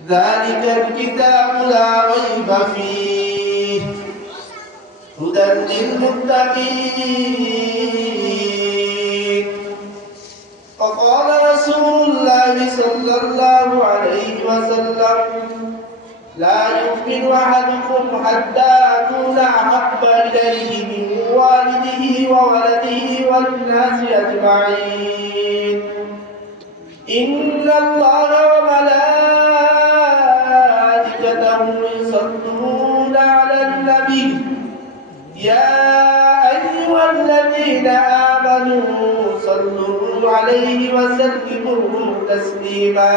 ذلك الكتاب لا ريب فيه هدى للمتقين. وقال رسول الله صلى الله عليه وسلم لا يؤمن أحدكم حتى أكون أحب إليه من والده وولده والناس أجمعين. إن الله وملائكته يصلون على النبي يا أيها الذين آمنوا صلوا عليه وسلموا تسليما.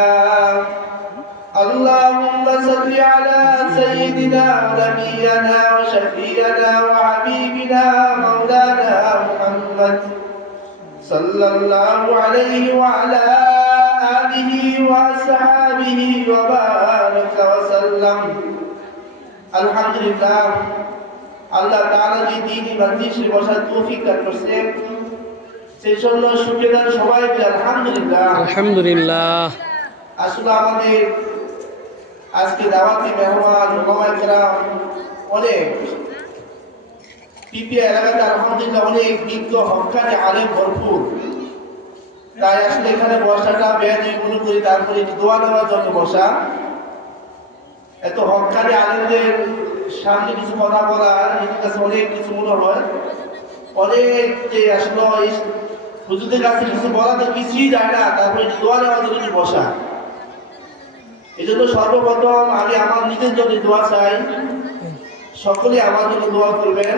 اللهم صل على سيدنا ونبينا وشفيعنا وحبيبنا مولانا محمد صلى الله عليه وعلى آله وأصحابه وبارك وسلم. الحمد لله আল্লাহ তাআলা যে দ্বীনি মজলিসে বসার তৌফিক দান করেছেন সেই জন্য শুকরিয়া সবাই আলহামদুলিল্লাহ আলহামদুলিল্লাহ। আসলে আমাদের আজকে দাওয়াতি মেহমান ওলামায়ে কেরাম অনেক পিপিয়া এলাকাতে আলহামদুলিল্লাহ অনেক বিজ্ঞ হক্কানি আলেম ভরপুর। তাই আসলে এখানে বসাটা বেয়াদবি মনে করি, তারপরে দোয়া নেওয়ার জন্য বসা। এত হক্কানি আলেমদের সামনে কিছু কথা বলা এদের কাছে অনেক কিছু মনে হয়, অনেক যে আসলে হুজুরদের কাছে কিছু বলা তো কিছুই যায় না, তারপরে দোয়া নেওয়ার জন্য বসা। এই জন্য সর্বপ্রথম আমি আমার নিজের জন্য দোয়া চাই, সকলে আমার জন্য দোয়া করবেন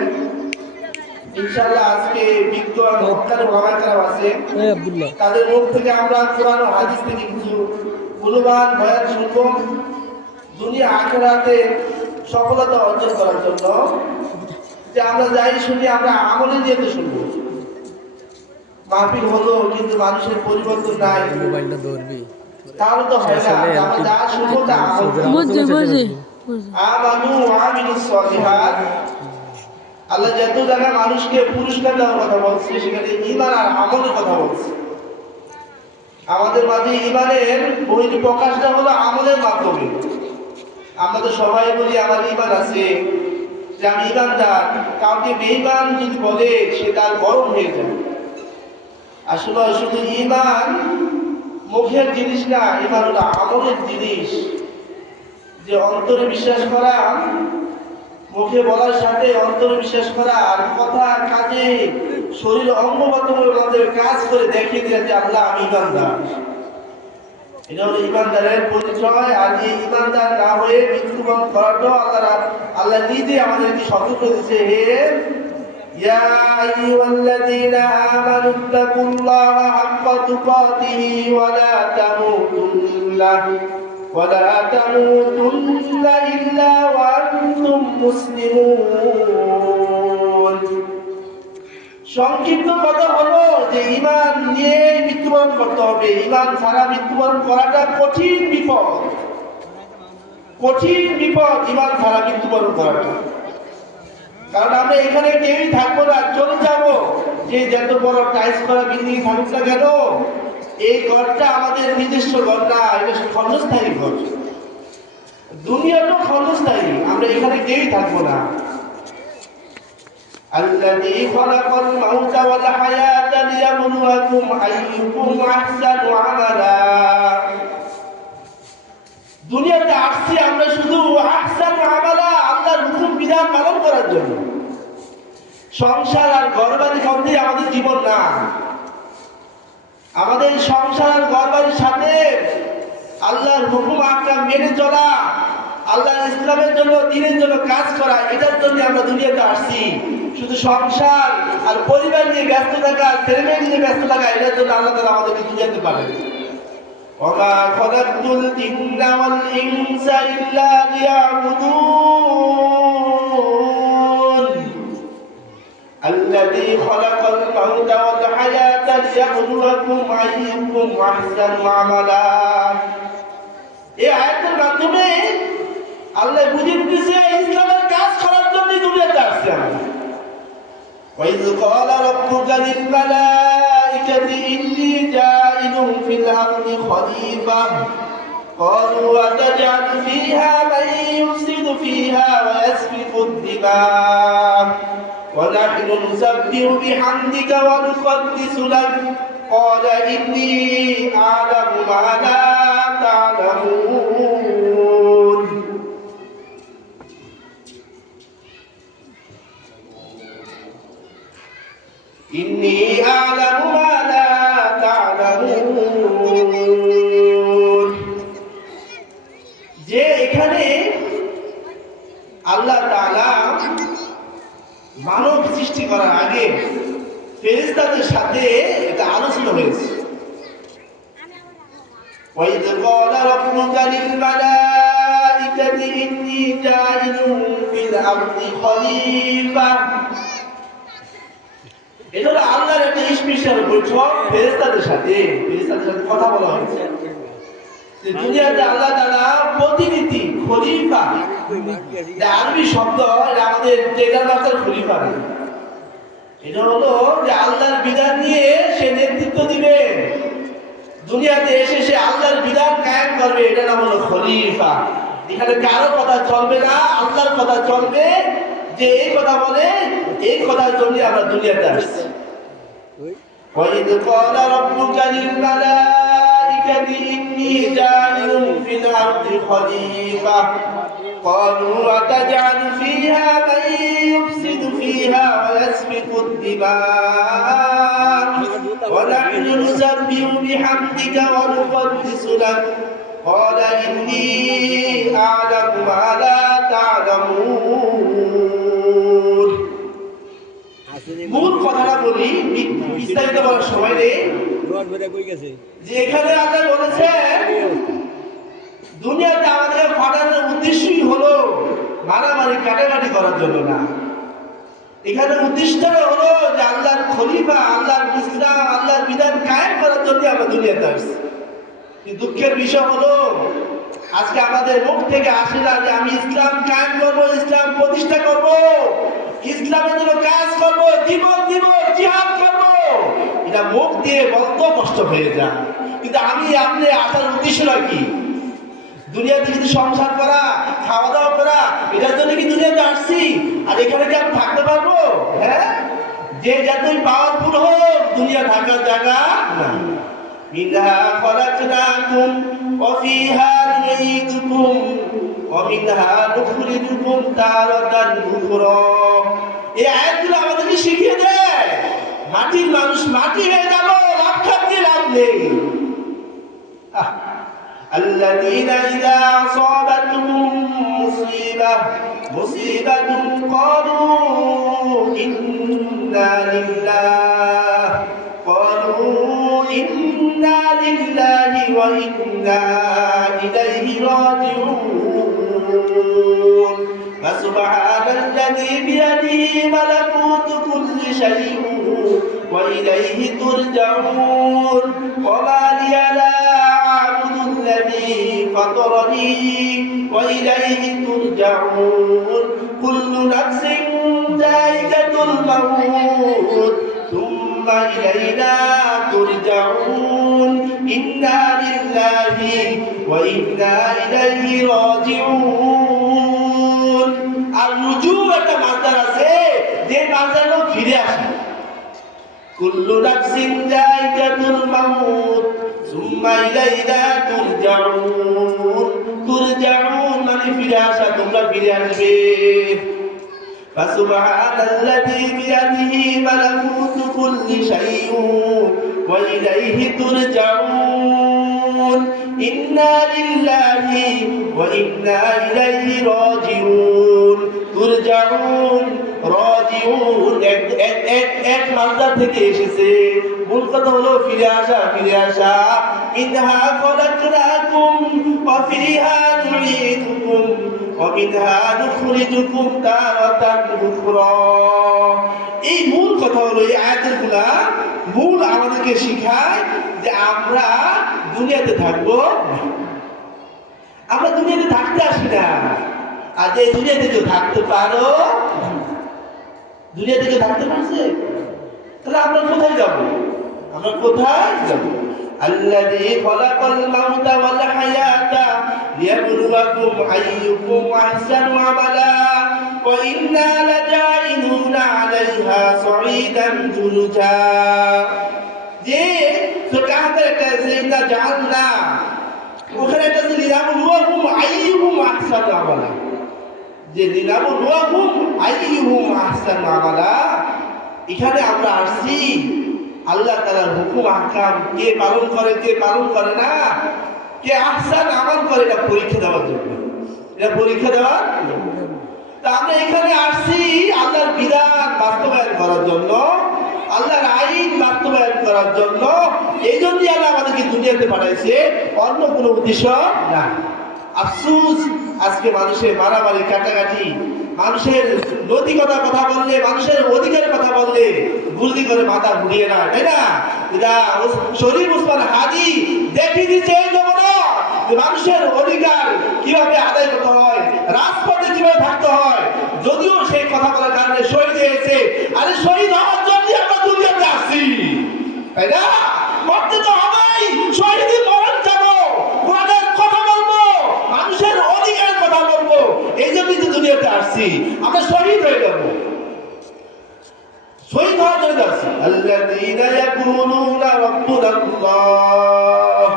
ইনশাআল্লাহ। আজকে বিজ্ঞ হক্কানি ওলামায়ে কেরাম আছে, তাদের মুখ থেকে আমরা কোরআন ও হাদিস থেকে কিছু মূল্যবান বয়ান শুনব দুনিয়া আখিরাতে সফলতা অর্জন করার জন্য। যে আমরা যাই শুনি আমরা আমলে দিয়ে তো শুনবো। মাহফিল হলো কিন্তু মানুষের পরিবর্তন নাই, মোবাইলটা ধরবি তাহলে তো হয় না। আমরা যা শুনবো তা আমানু ওয়া আমিলুস সালিহাত। আল্লাহ যত জায়গায় মানুষকে পুরস্কার দেওয়ার কথা বলছে সেখানে ঈমান আর আমলের কথা বলছে। আমাদের মাঝে ঈমানের বহিঃপ্রকাশটা হলো আমলের মাধ্যমে। আমরা তো সবাই বলি আমার ঈমান আছে, যে আমি ঈমানদার। কাউকে বেঈমান যদি বলে সে তার গরম হয়ে যায়। আসলে শুধু ঈমান মুখের জিনিস না, ঈমান হলো আমলের জিনিস। যে অন্তরে বিশ্বাস করা, মুখে বলার সাথে অন্তরে বিশ্বাস করা, আর কথা কাজে শরীর অঙ্গগতভাবে কাজ করে দেখিয়ে দেওয়া যে আল্লাহ আমি ঈমানদার। এটা হলো ঈমানদারের পরিচয়। আর এই ঈমানদার না হয়ে মৃত্যুবরণ করাটাও আল্লাহ নিজে আমাদেরকে সতর্ক দিয়েছে, হে ইয়া আইয়ুহাল্লাযীনা আমানু তাকুল্লাহা হাক্কা তুকাতিহি ওয়া লা তামুতুন্না ইল্লা ওয়া আনতুম মুসলিমুন। সংক্ষিপ্ত কথা হলো যে ঈমান নিয়ে মৃত্যুবরণ করতে হবে। ঈমান ছাড়া মৃত্যুবরণ করাটা কঠিন বিপদ, কঠিন বিপদ ঈমান ছাড়া মৃত্যুবরণ করাটা। কারণ আমরা এখানে কেউই থাকবো না, চলে যাব। যে যত বড় টাইলস করা বিল্ডিং থাকুক না কেন, এই ঘরটা আমাদের নিজস্ব ঘর না, এটা ক্ষণস্থায়ী ঘর। দুনিয়াটা ক্ষণস্থায়ী, আমরা এখানে কেউই থাকবো না। الذي خلق الموت والحياة ليبلوكم أيكم أحسن عملا। দুনিয়াতে আসছি আমরা শুধু আহসান আমালা, আল্লাহর হুকুম বিধান পালন করার জন্য। সংসার আর ঘরবাড়ি মধ্যে আমাদের জীবন না। আমাদের সংসার আর ঘরবাড়ির সাথে আল্লাহর হুকুম আহকাম মেনে চলা, আল্লাহর ইসলামের জন্য, দ্বীনের জন্য কাজ করা, এটার জন্য আমরা দুনিয়াতে আসছি। শুধু সংসার আর পরিবার নিয়ে ব্যস্ত থাকা, ছেলেমেয়ে নিয়ে ব্যস্ত থাকা, এটার জন্য আল্লাহ তাআলা আমাদেরকে দুনিয়াতে পাবেন। ওয়া খালাকতুল জিন্না ওয়াল ইনসা ইল্লা লিয়াবুদুন। আল্লাযী খালাকাল মাউতা ওয়াল হায়াতা লিয়াবলুয়াকুম আইয়ুকুম আহসানু আমালা। এই আয়াতের মাধ্যমে আল্লাহ বুঝিয়ে দিয়েছে ইসলামের কাজ করার জন্য দুনিয়াতে আসছে আমরা। وَإِذْ قَالَ رَبُّكَ لِلْمَلَائِكَةِ إِنِّي جَاعِلٌ فِي الْأَرْضِ خَلِيفَةً قَالُوا أَتَجْعَلُ وتجعل فيها من يفسد فيها ويسفك الدماء ونحن نسبح بحمدك ونقدس لك قال إني أعلم ما لا تعلمون إني أعلم ما لا تعلمون যে এখানে আল্লাহ তাআলা মানব সৃষ্টি করার আগে ফেরেশতাদের সাথে এটা আলোচনা হয়েছে وَإِذْ قَالَ رَبُّكَ لِلْمَلَائِكَةِ إِنِّي جَاعِلٌ فِي الْأَرْضِ خَلِيفَةً এটা হলো আল্লাহর একটা স্পেশাল বৈঠক ফেরেশতাদের সাথে কথা বলা হয়েছে যে দুনিয়াতে আল্লাহ তাআলা প্রতিনিধি খলিফা এটা আরবি শব্দ এটা আমাদের টেলার ভাষার খলিফা না এটা হলো যে আল্লাহর বিধান নিয়ে সে নেতৃত্ব দিবে দুনিয়াতে এসে সে আল্লাহর বিধান কায়েম করবে এটা নাম হলো খলিফা এখানে কারো কথা চলবে না আল্লাহর কথা চলবে যে এই কথা বলে এই কথার জন্য আমরা দুনিয়াতে আসছি وَإِذْ قَالَ رَبُّكَ لِلْمَلَائِكَةِ إِنِّي جَاعِلٌ فِي الْأَرْضِ خَلِيفَةً قَالُوا أَتَجْعَلُ فِيهَا مَن يُفْسِدُ فِيهَا وَيَسْفِكُ الدِّمَاءَ وَنَحْنُ نُسَبِّحُ بِحَمْدِكَ وَنُقَدِّسُ لَكَ قَالَ إِنِّي أَعْلَمُ مَا لَا تَعْلَمُونَ মূল কথাটা বলি বিস্তারিত বলার সময় নেই যে এখানে আল্লাহ বলেছেন দুনিয়াতে আমাদের পাঠানোর উদ্দেশ্যই হলো মারামারি কাটাকাটি করার জন্য না এখানে উদ্দেশ্যটা হলো যে আল্লাহর খলিফা আল্লাহর ইসলাম আল্লাহর বিধান কায়েম করার জন্য আমরা দুনিয়াতে আসছি কিন্তু দুঃখের বিষয় হলো আজকে আমাদের মুখ থেকে আসে না যে আমি ইসলাম কায়েম করবো ইসলাম প্রতিষ্ঠা করবো ইসলামের জন্য কাজ করবো জীবন দিব জিহাদ করবো এটা মুখ দিয়ে বলতে কষ্ট হয়ে যায় কিন্তু আমি আপনি আসার উদ্দেশ্যটা কি দুনিয়াতে কিন্তু সংসার করা খাওয়া দাওয়া করা এটার জন্য কি দুনিয়াতে আসছি আর এখানে কি আমি থাকতে পারবো হ্যাঁ যে যতই পাওয়ারফুল হোক দুনিয়া থাকার জায়গা না মিনহা খলাকনাকুম ওয়া ফিহা নুঈদুকুম ওয়া মিনহা নুখরিজুকুম তারাতান উখরা এই আয়াতগুলো আমাদেরকে শিখিয়ে দেয় মাটির মানুষ মাটি হয়ে গেল লাভ খাতে লাভ নেই الذين إذا أصابتهم مصيبة قالوا إنا لله وإنا إليه راجعون فسبحان الذي بيده ملكوت كل شيء وإليه ترجعون وما لي لا أعبد الذي فطرني وإليه ترجعون كل نفس ذائقة الموت ثم إلينا ترجعون إنا لله وإنا إليه راجعون الرجوع একটা মাত্রা আছে যে মাত্রা ফিরে আসে كل نفس ذائقة الموت ثم إلينا ترجعون মানে ফিরে আসা তোমরা ফিরে আসবে فسبحان الذي بيده ملكوت كل شيء وإليه ترجعون إنا لله وإنا إليه راجعون ترجعون راجعون এক মাত্রা থেকে এসেছে মূল কথা হলো ফিরে আসা ইনহা খলাকনাকুম ওয়া ফিহা নুঈদুকুম ওয়া মিনহা নুখরিজুকুম তারাতান উখরা এই মূল কথা হলো এই আয়াতগুলো মূল আমাদেরকে শেখায় যে আমরা দুনিয়াতে থাকবো আমরা দুনিয়াতে থাকতে আসি না আর যে দুনিয়াতে কেউ থাকতে পারো দুনিয়াতে কেউ থাকতে পারছে তাহলে আমরা কোথায় যাব الذي خلق الموت والحياة ليبلوكم أيكم أحسن عملا وإنا لجاعلون عليها صعيدا جرزا যে সুকাহাতের একটা জিন্দা জাহান্না ওখানে একটা লিনাবলুয়াকুম আইয়ুহুম আহসানু আমালা যে লিনাবলুয়াকুম আইয়ুহুম আহসানু আমালা এখানে আমরা আসছি আল্লাহ তাআলার হুকুম আহকাম কে পালন করে না কে আহসান আমল করে এটা পরীক্ষা দেওয়ার জন্য তা আমরা এখানে আসছি আল্লাহর বিধান বাস্তবায়ন করার জন্য আল্লাহর আইন বাস্তবায়ন করার জন্য এই জন্যই আল্লাহ আমাদেরকে দুনিয়াতে পাঠাইছে অন্য কোনো উদ্দেশ্য না আফসোস আজকে মানুষের মারামারি কাটাকাটি মানুষের নৈতিকতার কথা বললে মানুষের অধিকারের কথা বললে গুলি করে মাথা ঘুরিয়ে না তাই না এটা শরীফ ওসমান হাদি দেখিয়ে দিচ্ছে এই জমানা যে মানুষের অধিকার কিভাবে আদায় করতে হয় রাজপথে কিভাবে থাকতে হয় যদিও সেই কথা বলার কারণে শহীদ হয়েছে আরে শহীদ হওয়ার জন্য আমরা দুনিয়াতে আসছি তাই না মরতে তো হবেই শহীদ মরণ যাবো কোরআনের কথা বলবো মানুষের অধিকারের কথা বলবো এই জন্যই তো দুনিয়াতে আসছি আমরা শহীদ হয়ে যাবো শহীদ হওয়ার জন্য আসছি আল্লাযীনা ইয়াকুলুনা রাব্বুনা আল্লাহ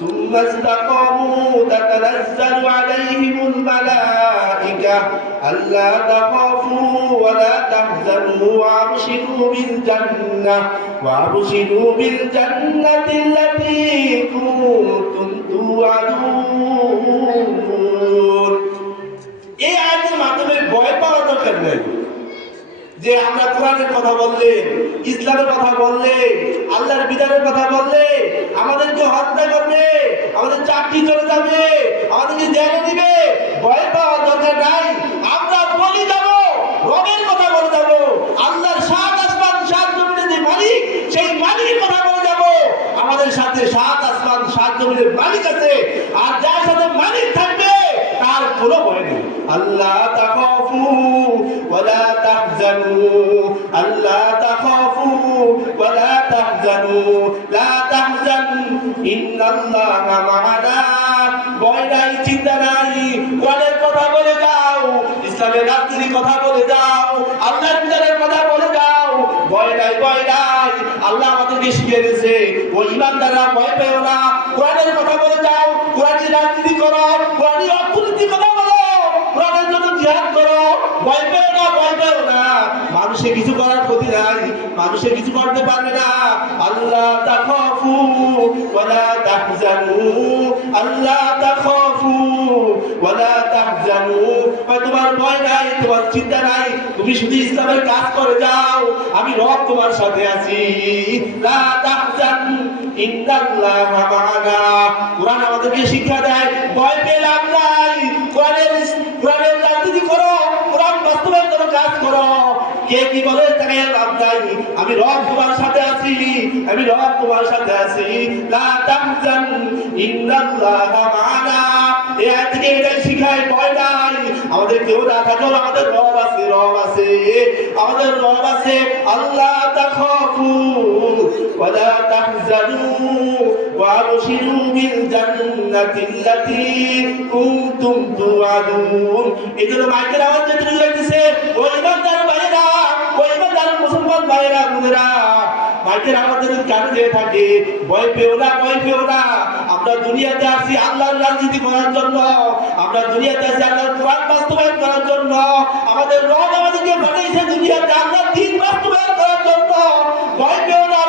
ثم استقاموا تتنزل عليهم الملائكة ألا تخافوا ولا تحزنوا وأبشروا بالجنة التي كنتم توعدون এই আয়াতের মাধ্যমে ভয় পাওয়ার দরকার নেই যে আমরা কোরআনের কথা বললে ইসলামের কথা বললে আল্লাহর বিধানের কথা বললে আমাদেরকে হত্যা করবে আমাদের চাকরি চলে যাবে আমাদেরকে জেলে দিবে ভয় পাওয়ার দরকার নাই আমরা বলি যাব রবের কথা বলে যাব আল্লাহর সাত আসমান সাত জমিনের যে মালিক সেই মালিকের কথা বলে যাব আমাদের সাথে সাত আসমান সাত জমিনের মালিক আছে আর যার সাথে মালিক থাকবে তার কোনো ভয় নেই আল্লাহ তাখাফু ওয়ালা তাহজানু আল্লাহ তাখাফু ওয়ালা তাহজানু লা তাহজান ইন্নাল্লাহা মা'ানা ভয় নাই চিন্তা নাই কোরআনের কথা বলে যাও ইসলামের রাজনীতির কথা বলে যাও আল্লাহর বিধানের কথা বলে যাও ভয় নাই আল্লাহ আমাদেরকে শিখিয়ে দিয়েছে ও ঈমানদাররা ভয় পেও না কোরআনের কথা বলে যাও কোরআনের রাজনীতি করো কোরআনের অর্থনীতি কথা বলো কোরআনের জন্য জিহাদ করো ভয় পেও না মানুষে কিছু করার ক্ষতি নাই মানুষে কিছু করতে পারবে না আল্লাহ তাখাফু ওয়ালা তাহজানু আল্লাহ তাখাফু ওয়ালা তাহজানু তোমার ভয় নাই তোমার চিন্তা নাই তুমি শুধু ইসলামের কাজ করে যাও আমি রব তোমার সাথে আছি লা তাহজান ইন্নাল্লাহা মা'ানা কুরআন আমাদেরকে শিক্ষা দেয় ভয় পেয়ে লাভ নাই কোরআনের রাজনীতি করো কোরআন বাস্তবায়ন করো কাজ করো কে কি বলে তাকে লাভ নাই আমি রব তোমার সাথে আছি লা তাহজান ইন্নাল্লাহা মা'ানা এই আয়াত থেকে এটাই শিখায় ভয় নাই আমাদের কেউ না থাকলেও আমাদের রব আছে আমাদের রব আছে আল্লাহ তাখাফু ওয়ালা তাহজানু ওয়াবশিরু বিল জান্নাতিল্লাতী কুনতুম তুআদুন এজন্য মাইকের আওয়াজ যেতে লাগতেছে ও ইমানদার ভাইরা ও ইমানদার মুসলমান ভাইরা বোনেরা মাইকের আওয়াজ যদি কানে যেয়ে থাকে ভয় পেও না আমরা দুনিয়াতে আসি আল্লাহর রাজনীতি করার জন্য আমরা দুনিয়াতে আসি আল্লাহর কোরআন বাস্তবায়ন করার জন্য আমাদের রব আমাদেরকে পাঠিয়েছে দুনিয়াতে আল্লাহর দ্বীন বাস্তবায়ন করার জন্য ভয় পেও না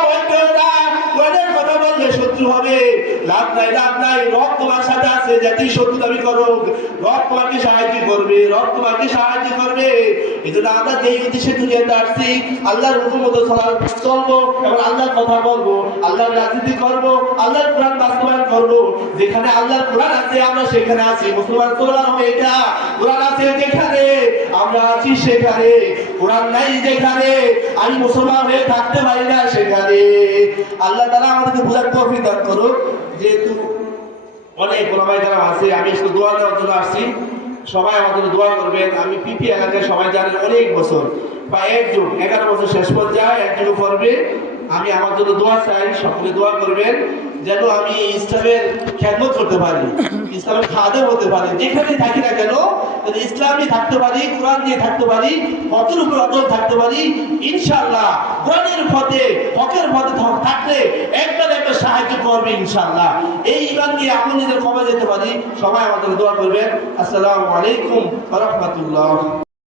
কোরআনের কথা বললে শত্রু হবে লাভ নাই রব তোমার সাথে আছে যেটি শত্রু দাবি করো রব তোমাকে সাহায্য করবে এজন্য আমরা যেই উদ্দেশ্যে দুনিয়াতে আসছি আল্লাহর হুকুম মতো চলবো এবং আল্লাহর কথা বলবো আল্লাহর রাজনীতি করবো আল্লাহর কোরআন বাস্তবায়ন করবো যেখানে আল্লাহর কোরআন আছে আমরা সেখানে আছি মুসলমান কোরআন হবে এটা কোরআন আছে যেখানে আমরা আছি সেখানে কোরআন নাই যেখানে আমি মুসলমান হয়ে থাকতে পারি না সেখানে আল্লাহ তাআলা আমাদেরকে বুঝার তৌফিক দান করুন যেহেতু অনেক ওলামায়ে কেরাম আছে আমি শুধু দোয়া দেওয়ার জন্য আসছি সবাই আমাদের দোয়া করবেন আমি পিপি এলাকায় সবাই জানেন অনেক বছর বা 11 বছর শেষ পর্যায়ে একজন করবে আমি আমার জন্য দোয়া চাই, সকলে দোয়া করবেন যেন আমি ইসলামের খেদমত করতে পারি, ইসলামের খাদেম হতে পারি, যেখানে থাকি না কেন যদি ইসলাম নিয়ে থাকতে পারি, কোরআন নিয়ে থাকতে পারি, হকের উপর অটল থাকতে পারি, ইনশাআল্লাহ কোরআনের পথে হকের পথে থাকলে একবার একটা সাহায্য করবে ইনশাআল্লাহ। এই ঈমান নিয়ে আমল নিয়ে ক্ষমা যেতে পারি। সবাই আমাদের দোয়া করবেন। আসসালামু আলাইকুম ওয়া রাহমাতুল্লাহ।